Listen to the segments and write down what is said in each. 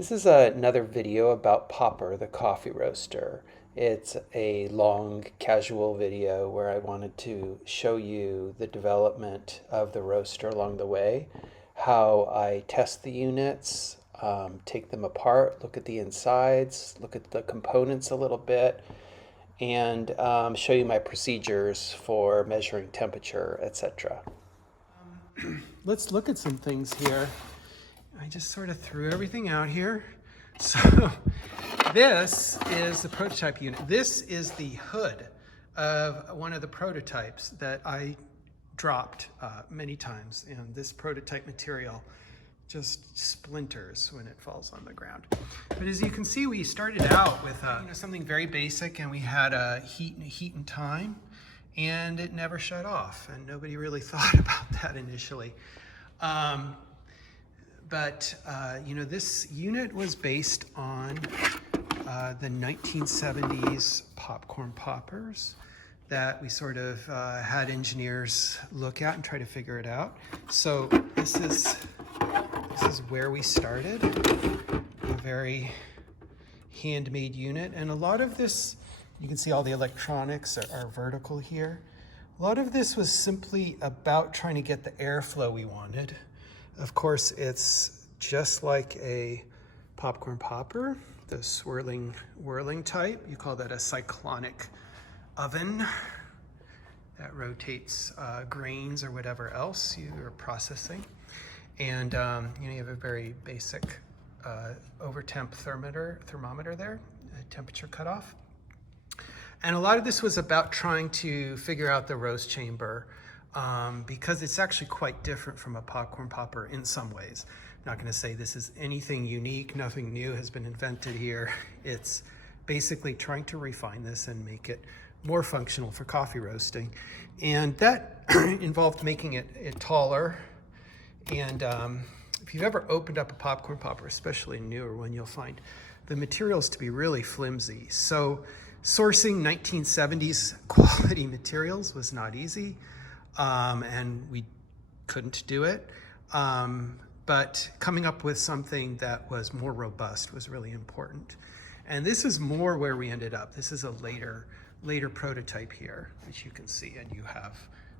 This is another video about Popper, the coffee roaster. It's a long, casual video where I wanted to show you the development of the roaster along the way, how I test the units, take them apart, look at the insides, look at the components a little bit, and show you my procedures for measuring temperature, etc. Let's look at some things here. I just sort of threw everything out here. So this is the prototype unit. This is the hood of one of the prototypes that I dropped many times, and this prototype material just splinters when it falls on the ground. But as you can see, we started out with something very basic, and we had a heat and time, and it never shut off, and nobody really thought about that initially. This unit was based on the 1970s popcorn poppers that we sort of had engineers look at and try to figure it out. So this is where we started, a very handmade unit. And a lot of this, you can see all the electronics are vertical here. A lot of this was simply about trying to get the airflow we wanted. Of course, it's just like a popcorn popper, the whirling type. You call that a cyclonic oven that rotates grains or whatever else you are processing. And you have a very basic over-temp thermometer there, a temperature cutoff. And a lot of this was about trying to figure out the roast chamber, because it's actually quite different from a popcorn popper in some ways. I'm not going to say this is anything unique, nothing new has been invented here. It's basically trying to refine this and make it more functional for coffee roasting. And that involved making it taller. And if you've ever opened up a popcorn popper, especially a newer one, you'll find the materials to be really flimsy. So sourcing 1970s quality materials was not easy. And we couldn't do it. But coming up with something that was more robust was really important. And this is more where we ended up. This is a later prototype here, which you can see, and you have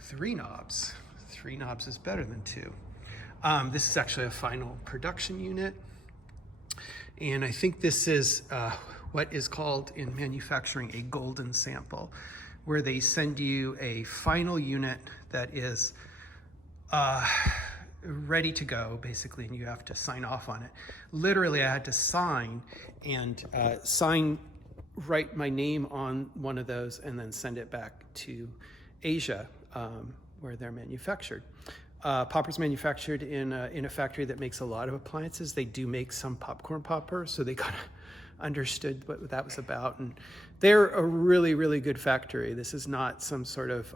3 knobs. 3 knobs is better than 2. This is actually a final production unit. And I think this is what is called in manufacturing a golden sample, where they send you a final unit that is ready to go, basically, and you have to sign off on it. Literally, I had to sign, write my name on one of those, and then send it back to Asia, where they're manufactured. Popper's manufactured in a factory that makes a lot of appliances. They do make some popcorn poppers, so they kind of understood what that was about. And they're a really, really good factory. This is not some sort of,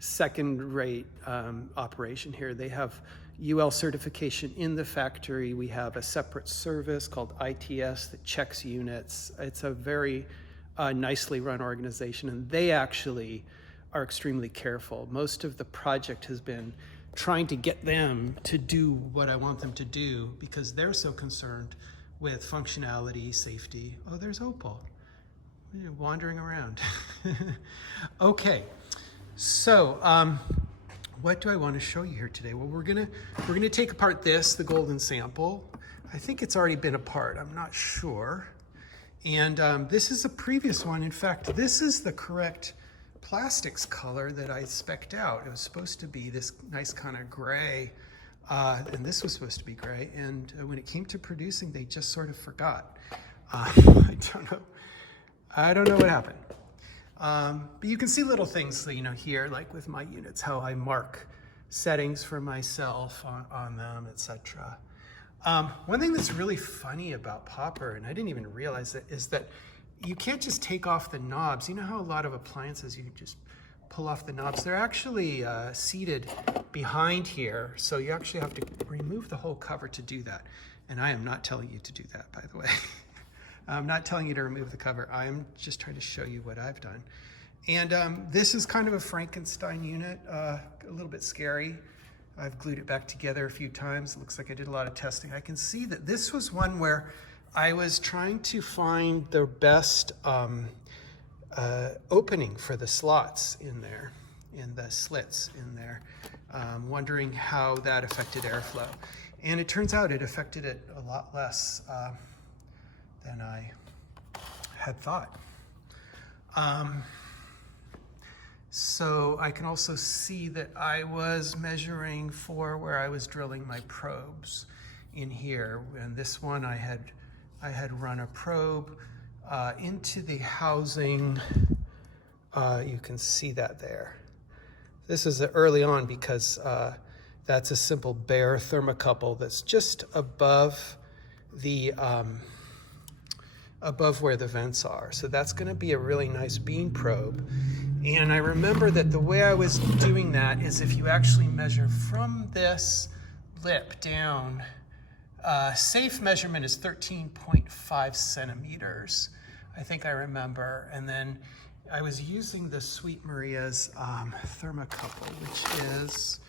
second-rate operation here. They have UL certification in the factory. We have a separate service called ITS that checks units. It's a very nicely run organization, and they actually are extremely careful. Most of the project has been trying to get them to do what I want them to do because they're so concerned with functionality, safety. Oh, there's Opal, wandering around. Okay, so what do I want to show you here today? Well, we're gonna take apart the golden sample. I think it's already been apart, I'm not sure. And this is a previous one. In fact, this is the correct plastics color that I spec'd out. It was supposed to be this nice kind of gray, and this was supposed to be gray. And when it came to producing, they just sort of forgot. I don't know what happened. But you can see little things, here, like with my units, how I mark settings for myself on them, etc. One thing that's really funny about Popper, and I didn't even realize it, is that you can't just take off the knobs. You know how a lot of appliances, you just pull off the knobs? They're actually seated behind here, so you actually have to remove the whole cover to do that. And I am not telling you to do that, by the way. I'm not telling you to remove the cover. I'm just trying to show you what I've done. And this is kind of a Frankenstein unit, a little bit scary. I've glued it back together a few times. It looks like I did a lot of testing. I can see that this was one where I was trying to find the best opening for the slots in there, in the slits in there, wondering how that affected airflow. And it turns out it affected it a lot less than I had thought. So I can also see that I was measuring for where I was drilling my probes in here. And this one I had run a probe into the housing. You can see that there. This is early on because that's a simple bare thermocouple that's just above the above where the vents are. So that's going to be a really nice beam probe. And I remember that the way I was doing that is if you actually measure from this lip down, safe measurement is 13.5 centimeters, I think I remember. And then I was using the Sweet Maria's thermocouple, which is,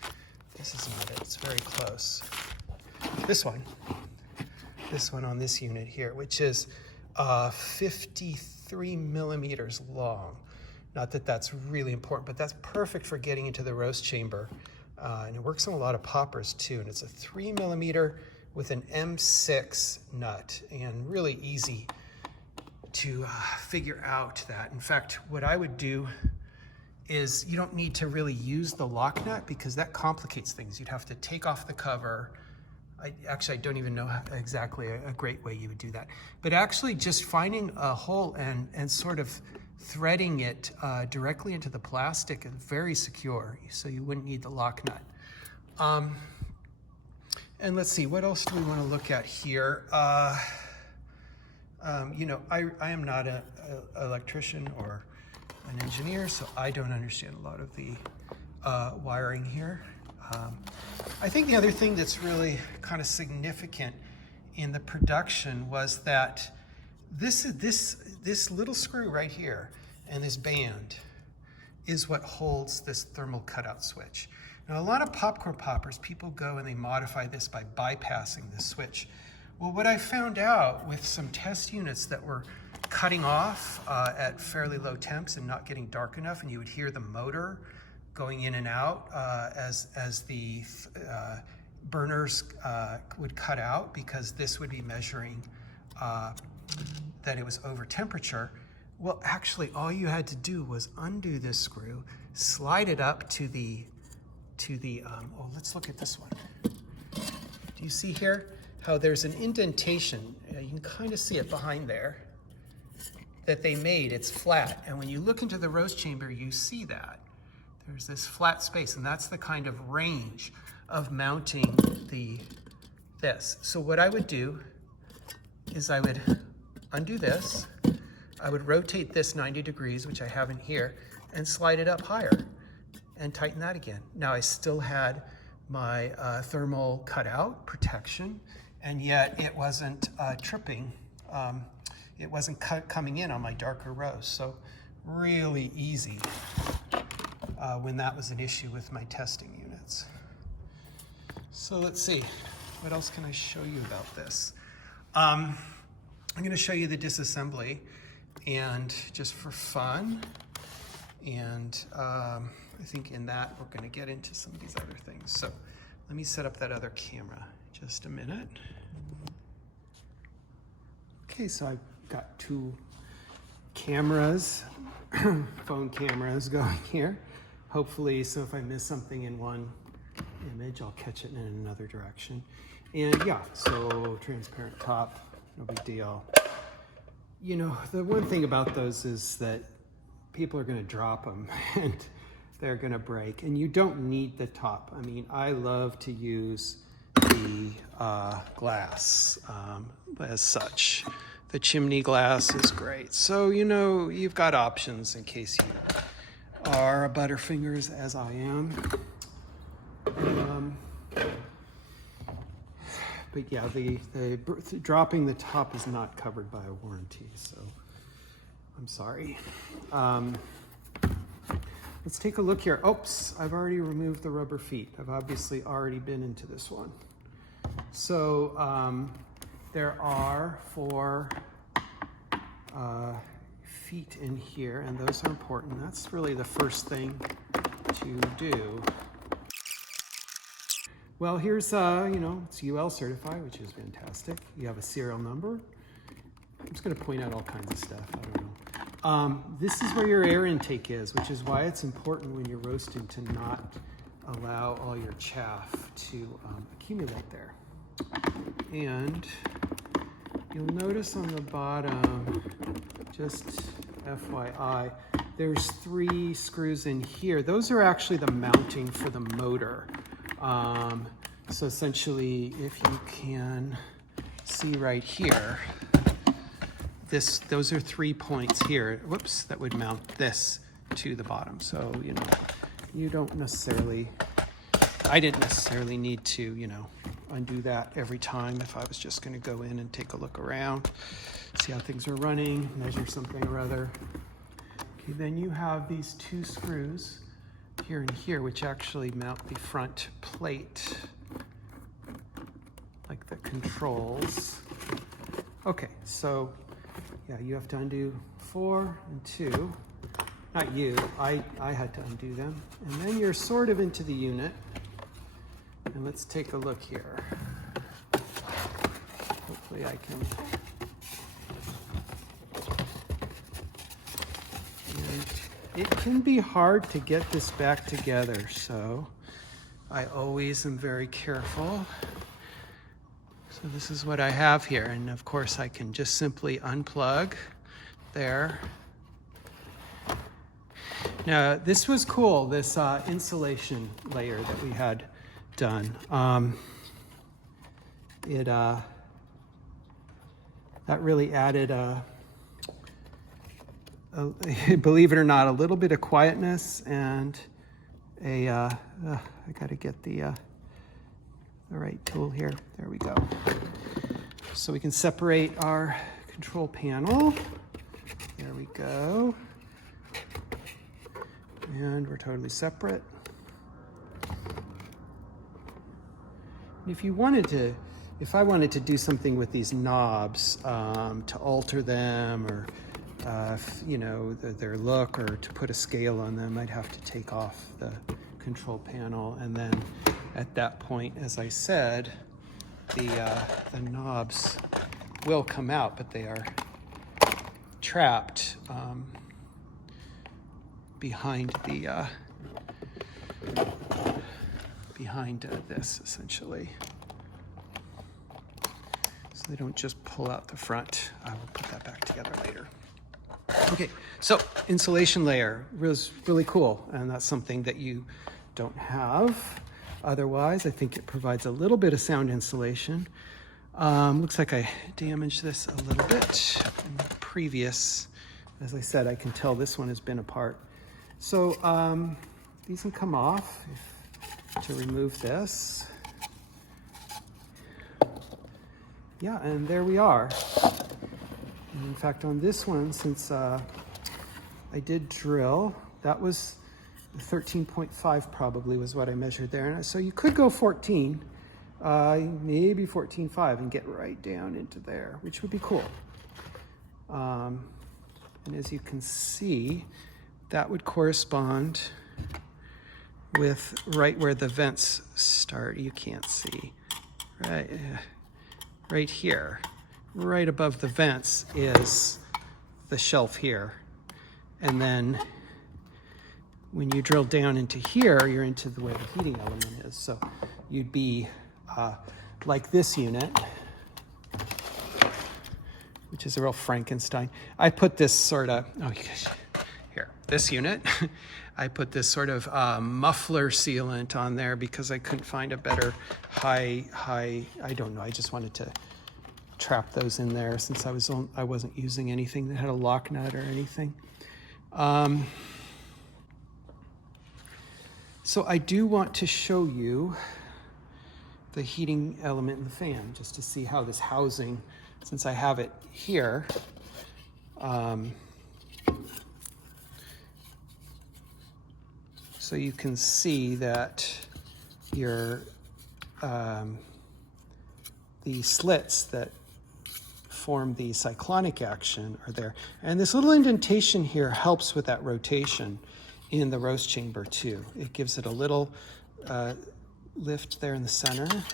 this is not it, it's very close. This one on this unit here, which is 53 millimeters long. Not that that's really important, but that's perfect for getting into the roast chamber. And it works on a lot of poppers too. And it's a 3 millimeter with an M6 nut, and really easy to figure out that. In fact, what I would do is you don't need to really use the lock nut because that complicates things. You'd have to take off the cover. I don't even know exactly a great way you would do that. But actually just finding a hole and sort of threading it directly into the plastic is very secure, so you wouldn't need the lock nut. And let's see, what else do we want to look at here? You know, I am not an electrician or an engineer, so I don't understand a lot of the wiring here. I think the other thing that's really kind of significant in the production was that this little screw right here and this band is what holds this thermal cutout switch. Now, a lot of popcorn poppers, people go and they modify this by bypassing this switch. Well, what I found out with some test units that were cutting off at fairly low temps and not getting dark enough, and you would hear the motor going in and out as the burners would cut out, because this would be measuring that it was over temperature. Well, actually, all you had to do was undo this screw, slide it up to the oh, let's look at this one. Do you see here how there's an indentation? You can kind of see it behind there that they made. It's flat, and when you look into the roast chamber, you see that there's this flat space, and that's the kind of range of mounting this. So what I would do is I would undo this, I would rotate this 90 degrees, which I have in here, and slide it up higher and tighten that again. Now I still had my thermal cutout protection, and yet it wasn't tripping. It wasn't coming in on my darker roast. So really easy when that was an issue with my testing units. So let's see, what else can I show you about this? I'm going to show you the disassembly, and just for fun, and I think in that we're going to get into some of these other things. So let me set up that other camera just a minute. Okay, so I've got two cameras, phone cameras going here. Hopefully, so if I miss something in one image, I'll catch it in another direction. And yeah, so transparent top, no big deal. You know, the one thing about those is that people are going to drop them and they're going to break, and you don't need the top. I mean, I love to use the glass as such. The chimney glass is great. So, you know, you've got options in case you are a butterfingers as I am. But yeah, the dropping the top is not covered by a warranty, so I'm sorry. Let's let's take a look here. Oops, I've already removed the rubber feet. I've obviously already been into this one. So there are 4 feet in here, and those are important. That's really the first thing to do. Well, here's, it's UL certified, which is fantastic. You have a serial number. I'm just going to point out all kinds of stuff. I don't know. This is where your air intake is, which is why it's important when you're roasting to not allow all your chaff to accumulate there. And you'll notice on the bottom, just FYI, there's 3 screws in here. Those are actually the mounting for the motor. So essentially, if you can see right here, those are 3 points here. Whoops, that would mount this to the bottom. So, you don't necessarily, I didn't necessarily need to, undo that every time if I was just going to go in and take a look around, see how things are running, measure something or other. Okay, then you have these 2 screws here and here, which actually mount the front plate, like the controls. Okay, so yeah, you have to undo 4 and 2. Not you, I had to undo them. And then you're sort of into the unit. And let's take a look here. Hopefully I can. And it can be hard to get this back together, so I always am very careful. So this is what I have here, and of course I can just simply unplug there. Now this was cool, this insulation layer that we had done. That really added believe it or not, a little bit of quietness and I gotta get the right tool here. There we go. So we can separate our control panel. There we go. And we're totally separate. If I wanted to do something with these knobs to alter them or their look, or to put a scale on them, I'd have to take off the control panel, and then at that point, as I said, the knobs will come out, but they are trapped behind this, essentially. So they don't just pull out the front. I will put that back together later. Okay, so insulation layer was really cool, and that's something that you don't have otherwise. I think it provides a little bit of sound insulation. Looks like I damaged this a little bit in the previous. As I said, I can tell this one has been apart. So these can come off to remove this. Yeah, and there we are. And in fact, on this one, since I did drill, that was 13.5 probably was what I measured there. And so you could go 14, maybe 14.5 and get right down into there, which would be cool. And as you can see, that would correspond with right where the vents start. You can't see, right here. Right above the vents is the shelf here. And then when you drill down into here, you're into where the heating element is. So you'd be like this unit, which is a real Frankenstein. I put this sort of, this unit, I put this sort of muffler sealant on there because I couldn't find a better high, I don't know, I just wanted to trap those in there since I wasn't using anything that had a lock nut or anything. So I do want to show you the heating element in the fan, just to see how this housing, since I have it here, So you can see that your the slits that form the cyclonic action are there. And this little indentation here helps with that rotation in the roast chamber too. It gives it a little lift there in the center. So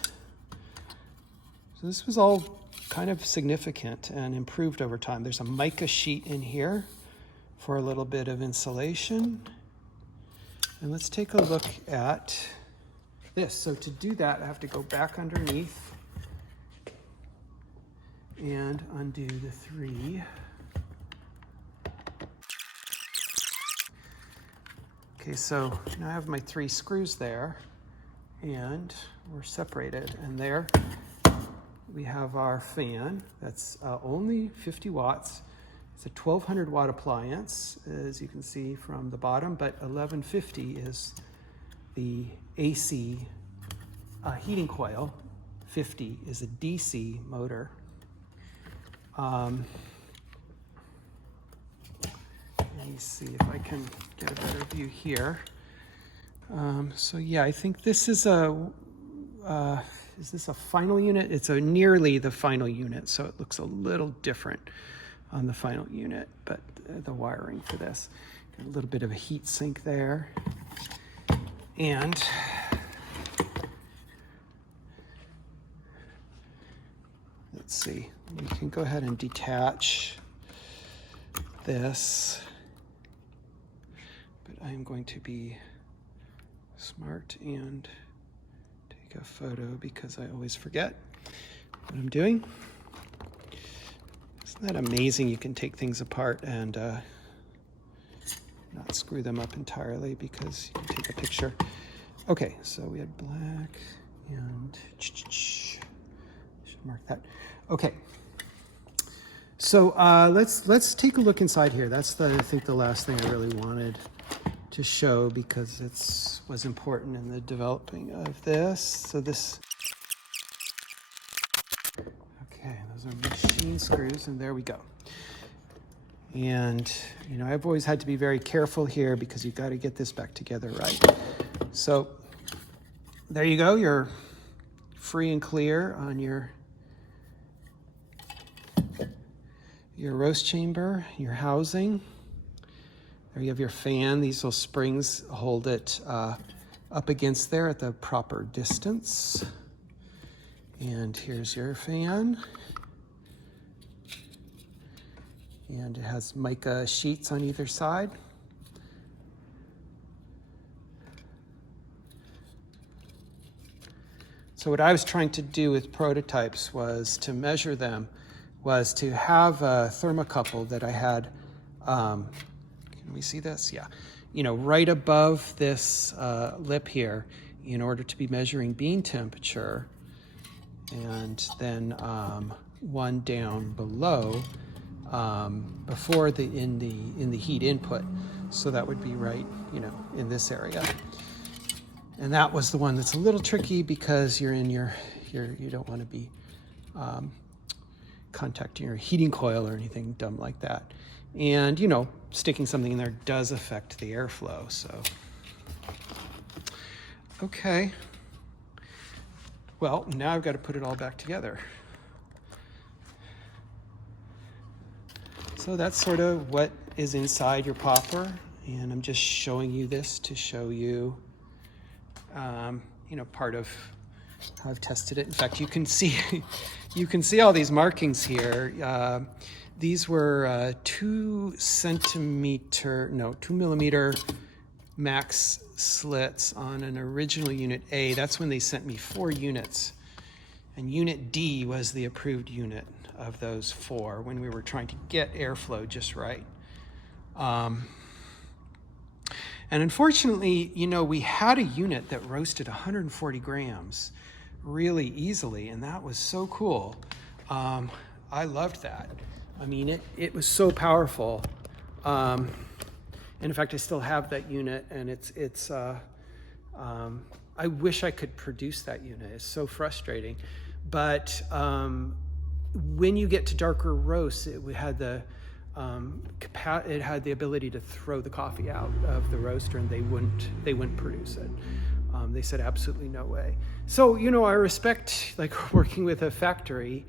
this was all kind of significant and improved over time. There's a mica sheet in here for a little bit of insulation. And let's take a look at this. So to do that, I have to go back underneath and undo the 3. Okay, so now I have my 3 screws there, and we're separated. And there we have our fan. That's only 50 watts. It's a 1200 watt appliance, as you can see from the bottom, but 1150 is the AC heating coil. 50 is a DC motor. Let me see if I can get a better view here. So yeah, I think this is this a final unit? It's nearly the final unit, so it looks a little different on the final unit, but the wiring for this. Got a little bit of a heat sink there. And let's see, we can go ahead and detach this, but I'm going to be smart and take a photo because I always forget what I'm doing. Isn't that amazing? You can take things apart and not screw them up entirely because you can take a picture. Okay, so we had black and should mark that. Okay, so let's take a look inside here. That's I think the last thing I really wanted to show because it was important in the developing of this. So this. Okay, those are machine screws, and there we go. And, you know, I've always had to be very careful here because you've got to get this back together right. So there you go. You're free and clear on your roast chamber, your housing. There you have your fan. These little springs hold it up against there at the proper distance. And here's your fan. And it has mica sheets on either side. So what I was trying to do with prototypes was to measure them, was to have a thermocouple that I had, can we see this? Yeah. You know, right above this lip here in order to be measuring bean temperature, and then one down below before in the heat input. So that would be right, you know, in this area. And that was the one that's a little tricky because you're in you don't want to be contacting your heating coil or anything dumb like that. And, you know, sticking something in there does affect the airflow, so. Okay. Well, now I've got to put it all back together. So that's sort of what is inside your popper, and I'm just showing you this to show you, you know, part of how I've tested it. In fact, you can see all these markings here. These were 2 millimeter max slits on an original unit A. That's when they sent me 4 units. And unit D was the approved unit of those 4 when we were trying to get airflow just right. And unfortunately, you know, we had a unit that roasted 140 grams really easily, and that was so cool. I loved that. I mean, it was so powerful. And in fact, I still have that unit, and I wish I could produce that unit. It's so frustrating. But when you get to darker roasts, it had the it had the ability to throw the coffee out of the roaster, and they wouldn't produce it. They said absolutely no way. So, you know, I respect like working with a factory.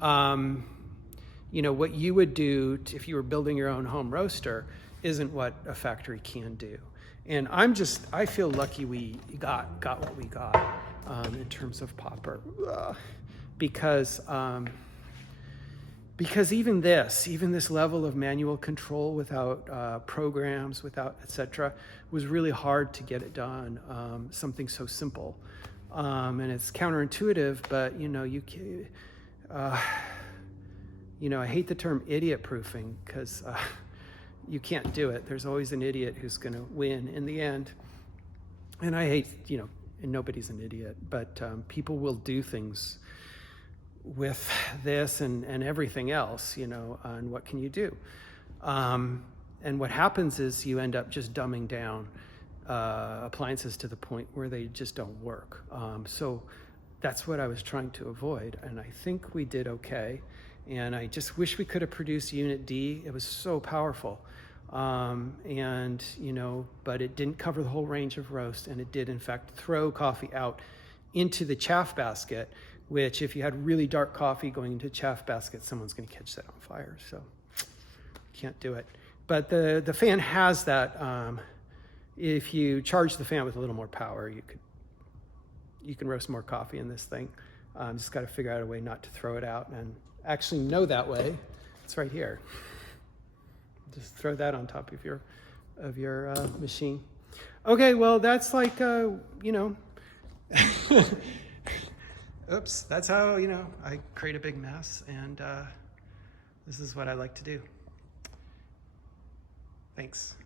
You know, what you would do if you were building your own home roaster isn't what a factory can do. And I feel lucky we got what we got in terms of popper, because even this level of manual control without programs, without etc., was really hard to get it done. Something so simple, and it's counterintuitive, but you know, I hate the term idiot proofing because you can't do it. There's always an idiot who's going to win in the end. And I hate, you know, and nobody's an idiot, but people will do things with this and everything else, you know, and what can you do? And what happens is you end up just dumbing down appliances to the point where they just don't work. So that's what I was trying to avoid, and I think we did okay. And I just wish we could have produced Unit D. It was so powerful. And, you know, but it didn't cover the whole range of roast, and it did, in fact, throw coffee out into the chaff basket, which if you had really dark coffee going into chaff basket, someone's going to catch that on fire. So can't do it. But the fan has that. If you charge the fan with a little more power, you can roast more coffee in this thing. Just got to figure out a way not to throw it out, and actually know that way. It's right here. Just throw that on top of your machine. Okay, well that's like you know. Oops, that's how, you know, I create a big mess, and this is what I like to do. Thanks.